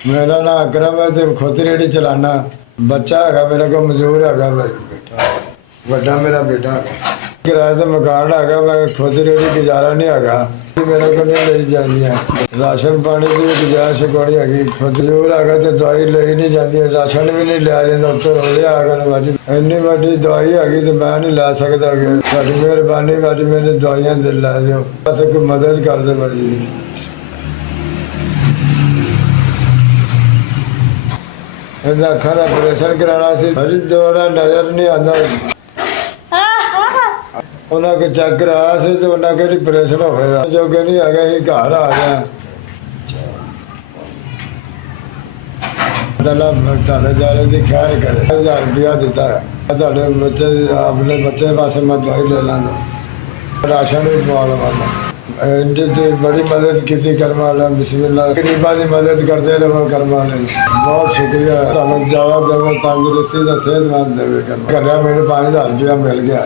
मेरा नाम अकरम है तो खुद रेहड़ी चलाना। बच्चा है मेरे को मजदूर है बेटा, बड़ा मेरा बेटा किराए तो मकान है, मैं खुद रेहड़ी गुजारा नहीं है, मेरे को नहीं ले जाती। राशन पानी की भी गुजारिश कोई हैगी, खुद मजदूर है तो दवाई ले नहीं जाती, राशन भी नहीं लिया जाता। उत्तर हो गया इन्नी बड़ी दवाई हैगी तो मैं नहीं ला सकता। साड़ी मेहरबानी भाजी मैंने दवाइयां ला दो, बस कोई मदद कर दे भाजी। अखा का ऑपरेशन कराना सी, भाजी दौड़ा नजर नहीं आता। उन्होंने चेक कराया से तो उन्हें कहा ऑपरेशन होगा जो कि नहीं है, ही घर आ गया। जाने की खैर करे, 1000 रुपया दिता है बच्चे, अपने बच्चे पास मैं दवाई ले लेंगे, राशन भी पवा लवाना। इनकी बड़ी मदद की कर्म वाला, बिस्मिल्लाह गरीबा की मदद करते रहो कर्म वाले। बहुत शुक्रिया, ज्यादा देवे तंदुरुस्ती का सेहतमंद देवे। घर मेरे 5000 रुपया मिल गया।